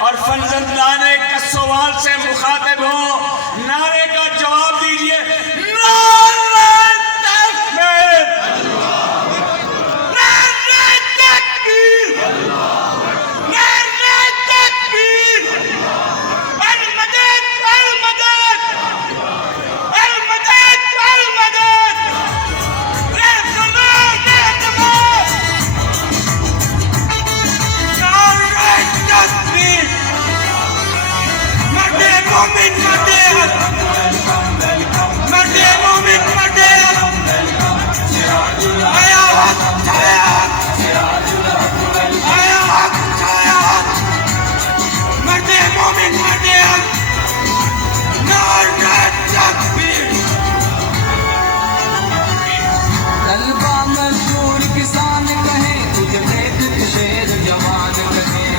اور فرزندانے کا سوال سے مخاطب ہوں، نعرے کا جواب دیجئے، نعرہ تکبیر، نعرہ تکبیر، نعرہ تکبیر، المدد المدد، المدد المدد، رہنما رہنما، نعرہ تکبیر، مردے مومن مردے مردے مومن مردے آیا حق آیا حق آیا حق آیا حق مردے مومن مردے نعرہ تکبیر۔ طلبہ مشہور کسان کہیں، تجھ قید کے شیر جوان کہیں۔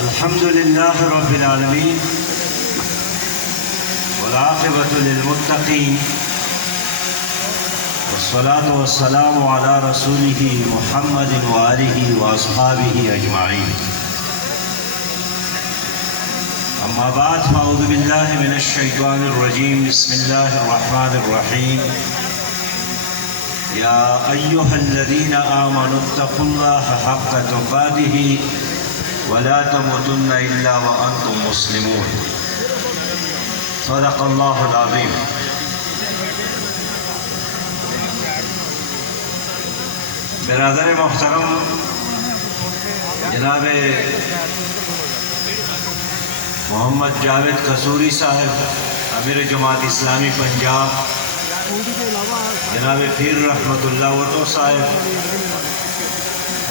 الحمد لله رب العالمين والعاقبة للمتقين والصلاة والسلام على رسوله محمد وآله وأصحابه أجمعين. أما بعد فأعوذ بالله من الشيطان الرجيم. بسم الله الرحمن الرحيم. يا أيها الذين آمنوا اتقوا الله حق تقاته ولا تموتن إلا وأنتم مسلمون. صدق الله العظيم. برادر محترم جناب محمد جاوید قصوری صاحب، امیر جماعت اسلامی پنجاب، جناب پیر رحمت اللہ وٹو صاحب،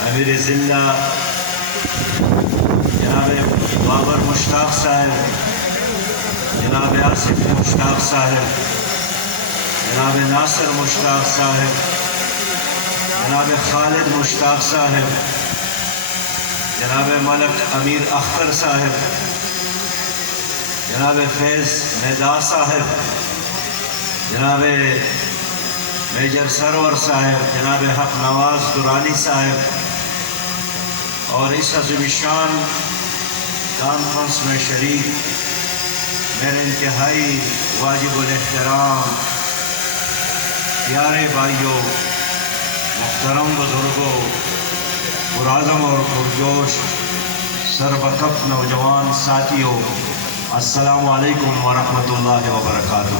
امیر ضلع جناب بابر مشتاق صاحب، جناب آصف مشتاق صاحب، جناب ناصر مشتاق صاحب، جناب خالد مشتاق صاحب، جناب ملک امیر اختر صاحب، جناب فیض میدان صاحب، جناب میجر سرور صاحب، جناب حق نواز درانی صاحب، اور اس عظیم شان کانفرنس میں شریک میرے انتہائی واجب الاحترام پیارے بھائیوں، محترم بزرگوں، پرعزم اور پرجوش سربکف نوجوان ساتھیوں، السلام علیکم ورحمۃ اللہ وبرکاتہ۔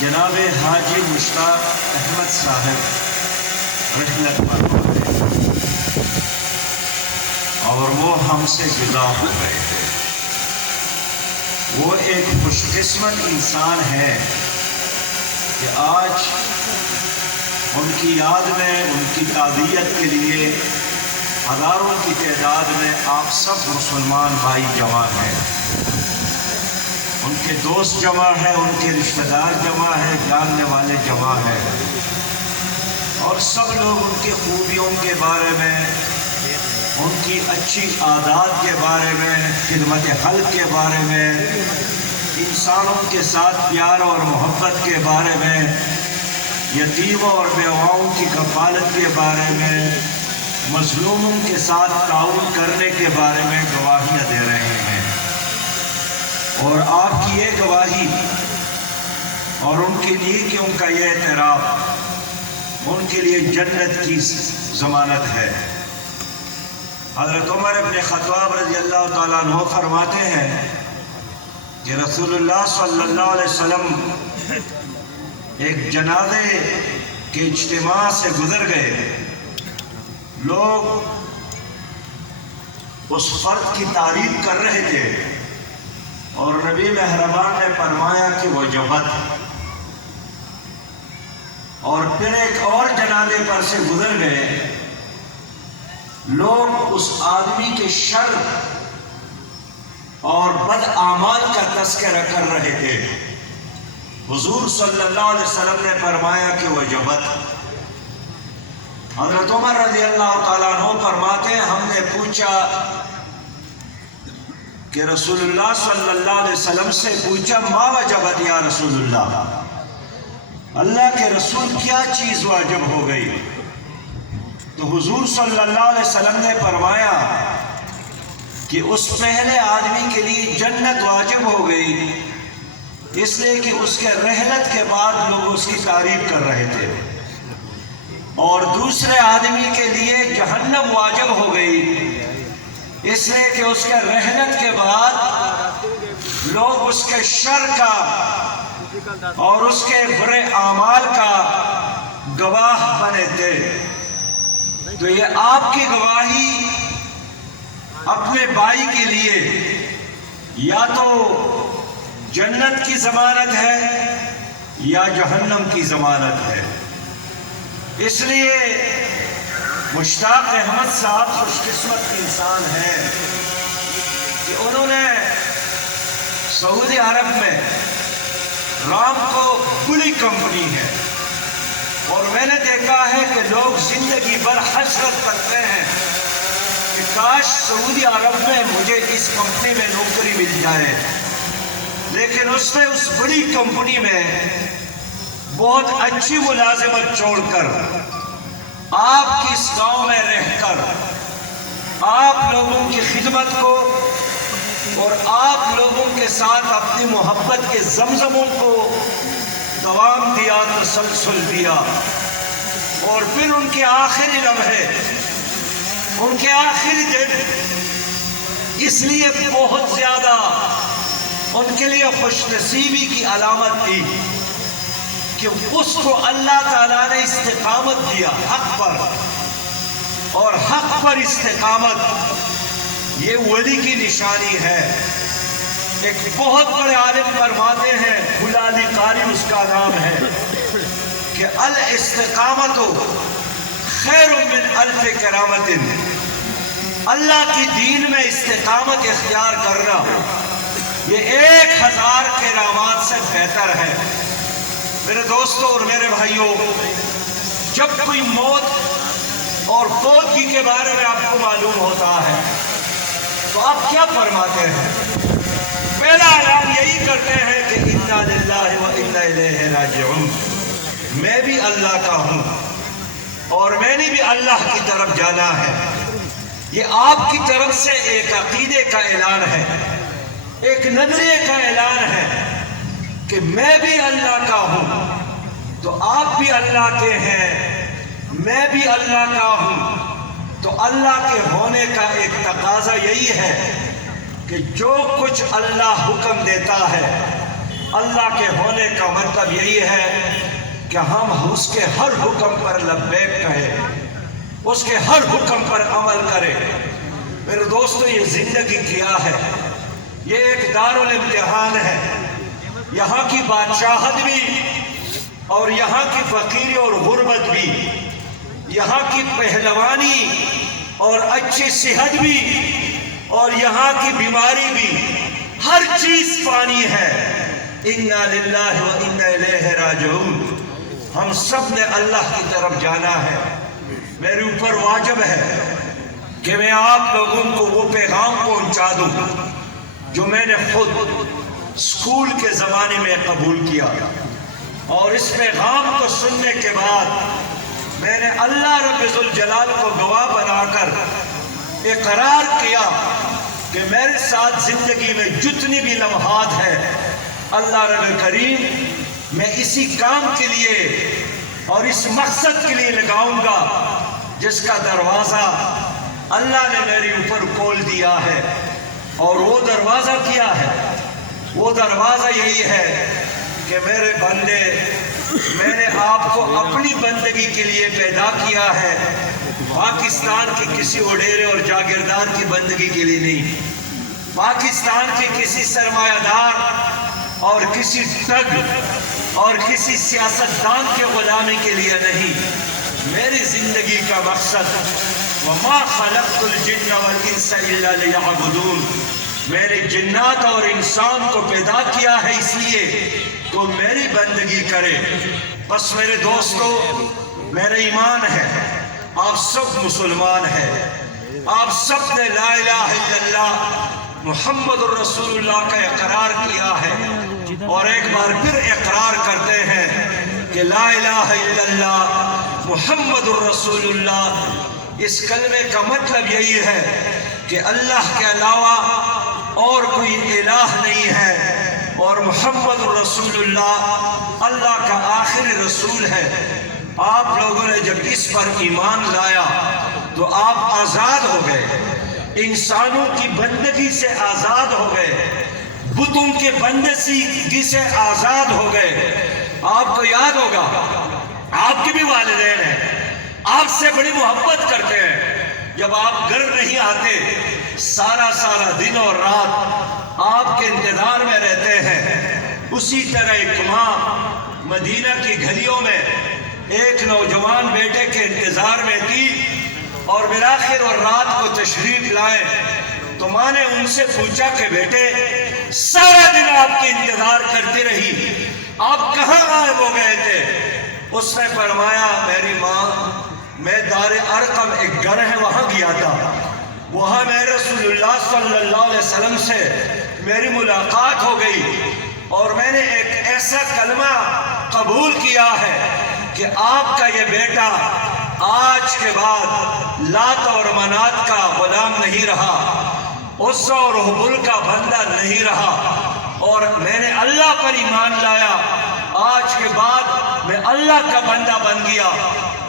جناب حاجی مشتاق احمد صاحب رحلت پر ہوئے اور وہ ہم سے جدا ہو گئے تھے۔ وہ ایک خوش قسمت انسان ہے کہ آج ان کی یاد میں، ان کی تعزیت کے لیے ہزاروں کی تعداد میں آپ سب مسلمان بھائی جمع ہیں، ان کے دوست جمع ہیں، ان کے رشتہ دار جمع ہیں، جاننے والے جمع ہیں، اور سب لوگ ان کی خوبیوں کے بارے میں، ان کی اچھی عادات کے بارے میں، خدمت خلق کے بارے میں، انسانوں کے ساتھ پیار اور محبت کے بارے میں، یتیموں اور بیواؤں کی کفالت کے بارے میں، مظلوموں کے ساتھ تعاون کرنے کے بارے میں گواہیاں دے رہے ہیں۔ اور آپ کی یہ گواہی اور ان کی نیکیوں کا یہ اعتراف ان کے لیے جنت کی ضمانت ہے۔ حضرت عمر ابن خطاب رضی اللہ تعالیٰ عنہ فرماتے ہیں کہ رسول اللہ صلی اللہ علیہ وسلم ایک جنازے کے اجتماع سے گزر گئے، لوگ اس فرد کی تعریف کر رہے تھے اور نبی مہربان نے فرمایا کہ وہ جبت، اور پھر ایک اور جنازے پر سے گزر گئے، لوگ اس آدمی کے شر اور بد اعمال کا تذکرہ کر رہے تھے۔ حضور صلی اللہ علیہ وسلم نے فرمایا کہ وہ جبت۔ حضرت عمر رضی اللہ تعالیٰ عنہ فرماتے ہیں ہم نے پوچھا کہ رسول اللہ صلی اللہ علیہ وسلم سے پوچھا ما وجبت یا رسول اللہ، اللہ کے رسول کیا چیز واجب ہو گئی؟ تو حضور صلی اللہ علیہ وسلم نے فرمایا کہ اس پہلے آدمی کے لیے جنت واجب ہو گئی، اس لیے کہ اس کے رحلت کے بعد لوگ اس کی تعریف کر رہے تھے، اور دوسرے آدمی کے لیے جہنم واجب ہو گئی، اس لیے کہ اس کے رحلت کے بعد لوگ اس کے شر کا اور اس کے برے اعمال کا گواہ بنے تھے۔ تو یہ آپ کی گواہی اپنے بھائی کے لیے یا تو جنت کی ضمانت ہے یا جہنم کی ضمانت ہے۔ اس لیے مشتاق احمد صاحب خوش قسمت انسان ہیں کہ انہوں نے سعودی عرب میں رام کو بڑی کمپنی ہے، اور میں نے دیکھا ہے کہ لوگ زندگی بھر حسرت کرتے ہیں کہ کاش سعودی عرب میں مجھے اس کمپنی میں نوکری مل جائے، لیکن اس نے اس بڑی کمپنی میں بہت اچھی ملازمت چھوڑ کر آپ کی اس گاؤں میں رہ کر آپ لوگوں کی خدمت کو اور آپ لوگوں کے ساتھ اپنی محبت کے زمزموں کو دوام دیا، تسلسل دیا، اور پھر ان کے آخری لمحے، ان کے آخری دن اس لیے بہت زیادہ ان کے لیے خوش نصیبی کی علامت تھی کہ اس کو اللہ تعالیٰ نے استقامت دیا حق پر، اور حق پر استقامت یہ ولی کی نشانی ہے۔ ایک بہت بڑے عالم فرماتے ہیں، غلالی قاری اس کا نام ہے، کہ الاستقامت خیر من الف کرامت، اللہ کی دین میں استقامت اختیار کرنا یہ 1000 کرامات سے بہتر ہے۔ میرے دوستوں اور میرے بھائیوں، جب کوئی موت اور فوتگی کے بارے میں آپ کو معلوم ہوتا ہے تو آپ کیا فرماتے ہیں؟ پہلا اعلان یہی کرتے ہیں کہ انا للہ و انا الیہ راجعون، میں بھی اللہ کا ہوں اور میں نے بھی اللہ کی طرف جانا ہے۔ یہ آپ کی طرف سے ایک عقیدے کا اعلان ہے، ایک نظریے کا اعلان ہے کہ میں بھی اللہ کا ہوں تو آپ بھی اللہ کے ہیں، میں بھی اللہ کا ہوں تو اللہ کے ہونے کا ایک تقاضا یہی ہے کہ جو کچھ اللہ حکم دیتا ہے، اللہ کے ہونے کا مطلب یہی ہے کہ ہم اس کے ہر حکم پر لبیک کہیں، اس کے ہر حکم پر عمل کریں۔ میرے دوستو، یہ زندگی کیا ہے؟ یہ ایک دارالامتحان ہے۔ یہاں کی بادشاہت بھی اور یہاں کی فقیری اور غربت بھی، یہاں کی پہلوانی اور اچھی صحت بھی اور یہاں کی بیماری بھی، ہر چیز فانی ہے۔ انا للہ و انا الیہ راجعون، ہم سب نے اللہ کی طرف جانا ہے۔ میرے اوپر واجب ہے کہ میں آپ لوگوں کو وہ پیغام پہنچا دوں جو میں نے خود اسکول کے زمانے میں قبول کیا، اور اس پیغام کو سننے کے بعد میں نے اللہ رب ذوالجلال کو گواہ بنا کر اقرار کیا کہ میرے ساتھ زندگی میں جتنی بھی لمحات ہیں، اللہ رب کریم میں اسی کام کے لیے اور اس مقصد کے لیے لگاؤں گا جس کا دروازہ اللہ نے میرے اوپر کھول دیا ہے۔ اور وہ دروازہ کیا ہے؟ وہ دروازہ یہی ہے کہ میرے بندے، میں نے آپ کو اپنی بندگی کے لیے پیدا کیا ہے، پاکستان کے کسی وڈیرے اور جاگیردار کی بندگی کے لیے نہیں، پاکستان کے کسی سرمایہ دار اور کسی ٹگ اور کسی سیاستدان کے غلامی کے لیے نہیں۔ میری زندگی کا مقصد وَمَا خَلَقْتُ الْجِنَّ وَالْإِنسَ إِلَّا لِيَعْبُدُونَ، میں نے جنات اور انسان کو پیدا کیا ہے اس لیے تو میری بندگی کرے۔ بس میرے دوستو، میرا ایمان ہے آپ سب مسلمان ہیں، آپ سب نے لا الہ الا اللہ محمد الرسول اللہ کا اقرار کیا ہے اور ایک بار پھر اقرار کرتے ہیں کہ لا الہ الا اللہ محمد الرسول اللہ، اس کلمے کا مطلب یہی ہے کہ اللہ کے علاوہ اور کوئی الہ نہیں ہے اور محمد الرسول اللہ اللہ کا آخری رسول ہے۔ آپ لوگوں نے جب اس پر ایمان لایا تو آپ آزاد ہو گئے، انسانوں کی بندگی سے آزاد ہو گئے، بتوں کے بندگی سے آزاد ہو گئے۔ آپ کو یاد ہوگا آپ کے بھی والدین ہیں، آپ سے بڑی محبت کرتے ہیں، جب آپ گھر نہیں آتے سارا دن اور رات آپ کے انتظار میں رہتے ہیں۔ اسی طرح ایک ماں مدینہ کی گلیوں میں ایک نوجوان بیٹے کے انتظار میں تھی اور بالآخر اور رات کو تشریف لائے تو ماں نے ان سے پوچھا کہ بیٹے سارا دن آپ کی انتظار کرتی رہی، آپ کہاں غائب ہو گئے تھے؟ اس نے فرمایا میری ماں میں دار ارقم ایک گھر ہے وہاں گیا تھا، وہاں میں رسول اللہ صلی اللہ علیہ وسلم سے میری ملاقات ہو گئی اور میں نے ایک ایسا کلمہ قبول کیا ہے کہ آپ کا یہ بیٹا آج کے بعد لات اور منات کا غلام نہیں رہا، عزا اور حبل کا بندہ نہیں رہا، اور میں نے اللہ پر ایمان لایا، آج کے بعد میں اللہ کا بندہ بن گیا۔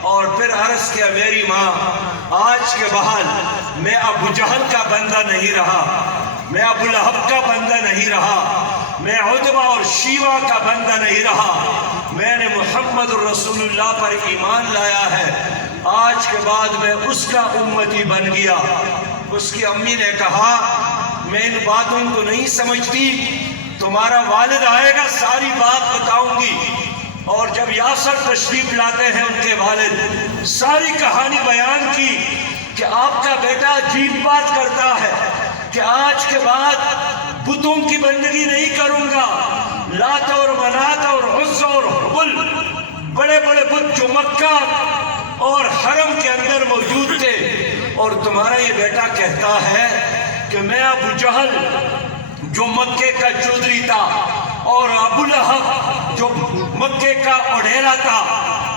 اور پھر عرض کیا میری ماں آج کے بعد میں ابو جہل کا بندہ نہیں رہا، میں ابو لہب کا بندہ نہیں رہا، میں عتبہ اور شیوہ کا بندہ نہیں رہا، میں نے محمد الرسول اللہ پر ایمان لایا ہے، آج کے بعد میں اس کا امتی بن گیا۔ اس کی امی نے کہا میں ان باتوں کو نہیں سمجھتی، تمہارا والد آئے گا ساری بات بتاؤں گی۔ اور جب یاسر تشریف لاتے ہیں ان کے والد ساری کہانی بیان کی کہ آپ کا بیٹا عجیب بات کرتا ہے کہ آج کے بعد بتوں کی بندگی نہیں کروں گا، لات اور منات اور عزا اور حبل بڑے بڑے بت جو مکہ اور حرم کے اندر موجود تھے، اور تمہارا یہ بیٹا کہتا ہے کہ میں ابو جہل جو مکے کا چودھری تھا اور ابو لہب جو مکے کا اڈھیرا تھا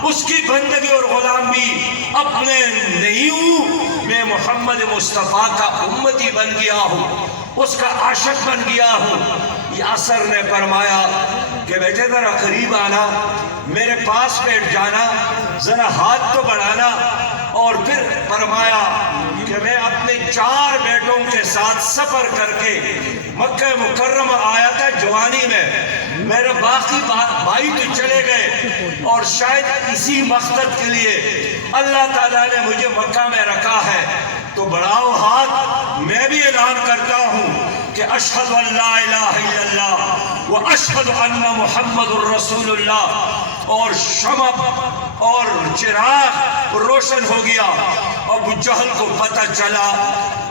اس کی بندگی اور غلامی اپنے نہیں ہوں، میں محمد مصطفیٰ کا امتی بن گیا ہوں، اس کا عاشق بن گیا ہوں۔ یاسر نے فرمایا کہ بیٹے ذرا قریب آنا، میرے پاس بیٹھ جانا، ذرا ہاتھ تو بڑھانا، اور پھر فرمایا کہ میں اپنے 4 بیٹوں کے ساتھ سفر کر کے مکہ مکرمہ آیا تھا جوانی میں، میرے باقی بھائی تو چلے گئے اور شاید اسی مقصد کے لیے اللہ تعالیٰ نے مجھے مکہ میں رکھا ہے، تو بڑھاؤ ہاتھ، میں بھی اعلان کرتا ہوں کہ اشہد ان لا الہ الا اللہ و اشہد ان محمد الرسول اللہ، اور شمع اور چراغ روشن ہو گیا۔ ابو جہل کو پتہ چلا،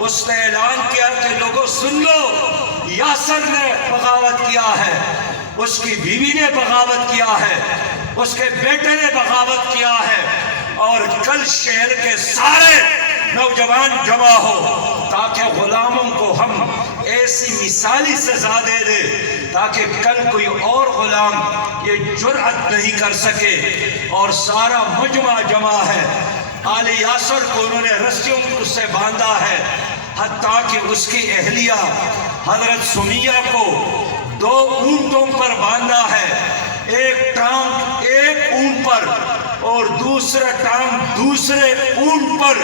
اس نے اعلان کیا کہ لوگوں سن لو، یاسر نے بغاوت کیا ہے، اس کی بیوی نے بغاوت کیا ہے، اس کے بیٹے نے بغاوت کیا ہے، اور کل شہر کے سارے نوجوان جمع ہو تاکہ غلاموں کو ہم ایسی مثالی سزا دے دے تاکہ کل کوئی اور غلام یہ جرأت نہیں کر سکے۔ اور سارا مجمع جمع ہے، آل یاسر کو انہوں نے رسیوں سے باندھا ہے، حتیٰ کہ اس کی اہلیہ حضرت سمیہ کو 2 اونٹوں پر باندھا ہے، ایک ٹانگ ایک اونٹ پر اور دوسرا ٹانگ دوسرے اونٹ پر۔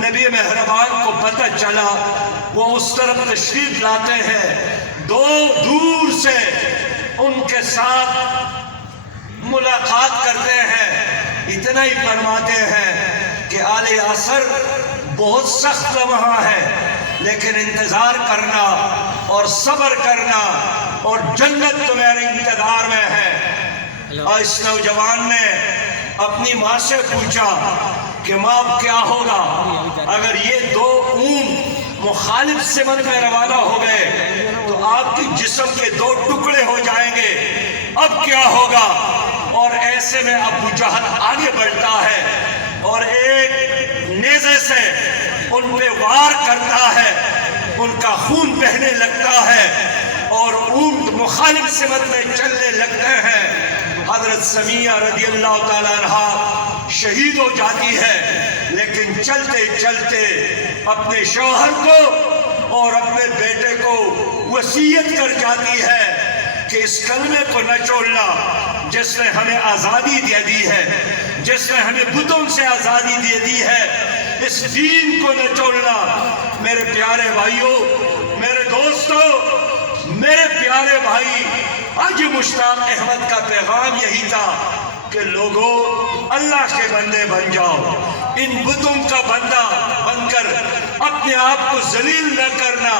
نبی مہربان کو پتہ چلا، وہ اس طرف تشریف لاتے ہیں، دور سے ان کے ساتھ ملاقات کرتے ہیں، اتنا ہی فرماتے ہیں کہ آل یاسر بہت سخت لمحہ ہے، لیکن انتظار کرنا اور صبر کرنا اور جنت تمہارے انتظار میں ہے۔ اور اس نوجوان نے اپنی ماں سے پوچھا کہ ماں اب کیا ہوگا اگر یہ 2 اونٹ مخالف سمت میں روانہ ہو گئے تو آپ کی جسم کے 2 ٹکڑے ہو جائیں گے، اب کیا ہوگا؟ اور ایسے میں ابو جہل آگے بڑھتا ہے اور ایک نیزے سے ان پہ وار کرتا ہے، ان کا خون بہنے لگتا ہے اور اونٹ مخالف سمت میں چلنے لگتے ہیں۔ حضرت سمیہ رضی اللہ تعالیٰ عنہ شہید ہو جاتی ہے، لیکن چلتے چلتے اپنے شوہر کو اور اپنے بیٹے کو وصیت کر جاتی ہے کہ اس کلمے کو نہ چھوڑنا جس نے ہمیں آزادی دے دی ہے، جس نے ہمیں بتوں سے آزادی دے دی ہے، اس دین کو نہ چھوڑنا۔ میرے پیارے بھائیوں، میرے دوستوں، میرے پیارے بھائی، حاجی مشتاق احمد کا پیغام یہی تھا کہ لوگوں اللہ کے بندے بن جاؤ، ان بتوں کا بندہ بن کر اپنے آپ کو ذلیل نہ کرنا،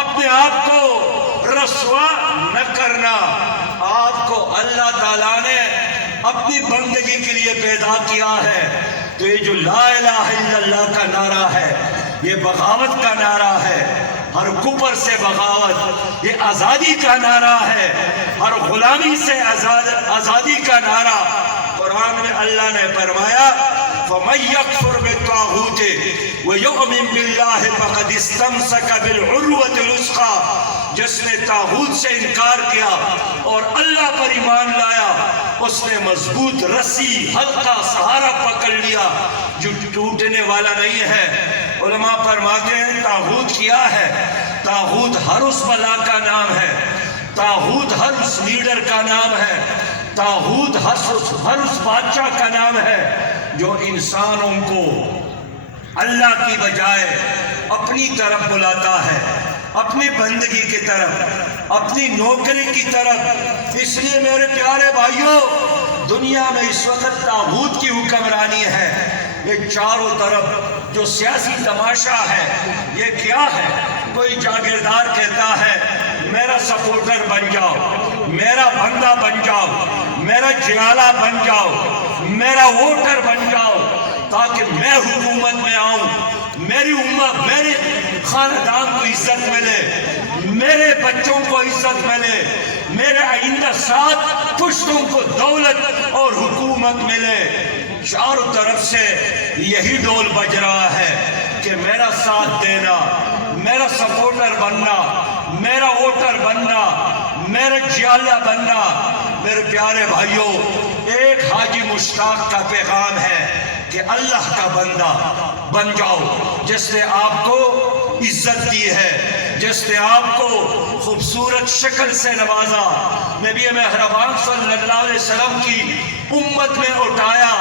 اپنے آپ کو رسوا نہ کرنا۔ آپ کو اللہ تعالیٰ نے اپنی بندگی کے لیے پیدا کیا ہے، تو یہ جو لا الہ الا اللہ کا نعرہ ہے یہ بغاوت کا نعرہ ہے، ہر کفر سے بغاوت، یہ آزادی کا نعرہ ہے، ہر غلامی سے آزادی کا نعرہ۔ قرآن میں اللہ نے فرمایا فَمَن يَكْفُرْ بِالطَّاغُوتِ وَيُؤْمِن بِاللَّهِ فَقَدِ اسْتَمْسَكَ بِالْعُرْوَةِ الْوُثْقَىٰ، جس نے طاغوت سے انکار کیا اور اللہ پر ایمان لایا، اس نے مضبوط رسی، حلقہ، سہارا پکڑ لیا جو ٹوٹنے والا نہیں ہے۔ علماء فرماتے ہیں طاغوت کیا ہے؟ طاغوت ہر اس بلا کا نام ہے، طاغوت ہر اس لیڈر کا نام ہے، طاغوت ہر اس بادشاہ کا نام ہے جو انسانوں کو اللہ کی بجائے اپنی طرف بلاتا ہے، اپنی بندگی کی طرف، اپنی نوکری کی طرف۔ اس لیے میرے پیارے بھائیوں، دنیا میں اس وقت طاغوت کی حکمرانی ہے۔ یہ چاروں طرف جو سیاسی تماشا ہے یہ کیا ہے؟ کوئی جاگیردار کہتا ہے میرا سپورٹر بن جاؤ، میرا بندہ بن جاؤ، میرا جیالہ بن جاؤ، میرا ووٹر بن جاؤ تاکہ میں حکومت میں آؤں، میری امت، میرے خاندان کو عزت ملے، میرے بچوں کو عزت ملے، میرے آئندہ سات پشتوں کو دولت اور حکومت ملے۔ چاروں طرف سے یہی ڈول بج رہا ہے کہ میرا ساتھ دینا، میرا سپورٹر بننا، میرا ووٹر بننا، میرا جیالہ بننا۔ میرے پیارے بھائیوں، ایک حاجی مشتاق کا پیغام ہے کہ اللہ کا بندہ بن جاؤ، جس نے آپ کو عزت دی ہے، جس نے آپ کو خوبصورت شکل سے نوازا، نبی مہربان صلی اللہ علیہ وسلم کی امت میں اٹھایا،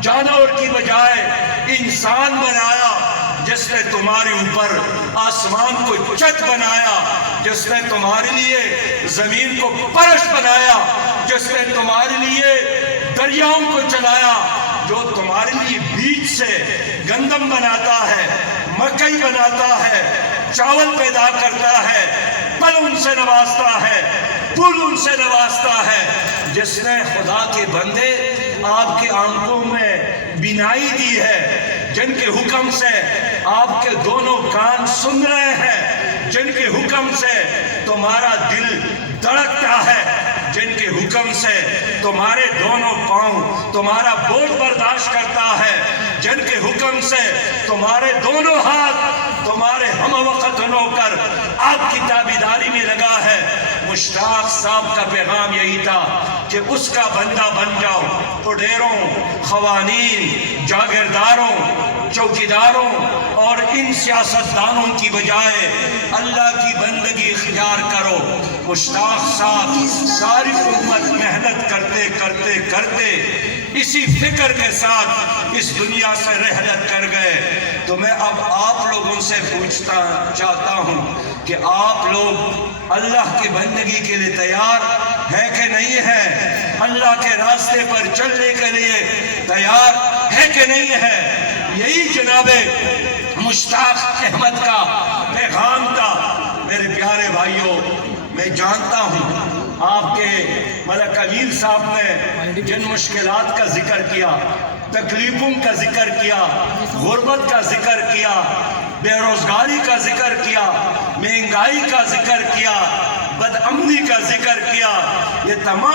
جانور کی بجائے انسان بنایا، جس نے تمہارے اوپر آسمان کو چھت بنایا، جس نے تمہارے لیے زمین کو فرش بنایا، جس نے تمہارے لیے دریاؤں کو چلایا، جو تمہارے لیے بیج سے گندم بناتا ہے، مکئی بناتا ہے، چاول پیدا کرتا ہے، پھل ان سے نوازتا ہے، پھول ان سے نوازتا ہے، جس نے خدا کے بندے آپ کے آنکھوں میں بینائی دی ہے، جن کے حکم سے آپ کے دونوں کان سن رہے ہیں، جن کے حکم سے تمہارا دل دھڑکتا ہے، جن کے حکم سے تمہارے دونوں پاؤں تمہارا بوجھ برداشت کرتا ہے، جن کے حکم سے تمہارے دونوں ہاتھ تمہارے ہم وقت ہو کر آپ کی تابعداری میں لگا ہے۔ مشتاق صاحب کا پیغام یہی تھا کہ اس کا بندہ بن جاؤ، پڈیروں، خوانین، جاگیرداروں، چوکیداروں اور ان سیاستدانوں کی بجائے اللہ کی بندگی اختیار کرو۔ مشتاق صاحب ساری امت محنت کرتے کرتے کرتے اسی فکر کے ساتھ اس دنیا سے رحلت کر گئے۔ تو میں اب آپ لوگوں سے پوچھتا چاہتا ہوں کہ آپ لوگ اللہ کی بندگی کے لیے تیار ہیں کہ نہیں ہیں؟ اللہ کے راستے پر چلنے کے لیے تیار ہے کہ نہیں ہے؟ یہی جناب مشتاق احمد کا پیغام تھا۔ میرے پیارے بھائیوں، میں جانتا ہوں آپ کے ملک امیر صاحب نے جن مشکلات کا ذکر کیا، تکلیفوں کا ذکر کیا، غربت کا ذکر کیا، بے روزگاری کا ذکر کیا، مہنگائی کا ذکر کیا، بد امنی کا ذکر کیا، یہ تمام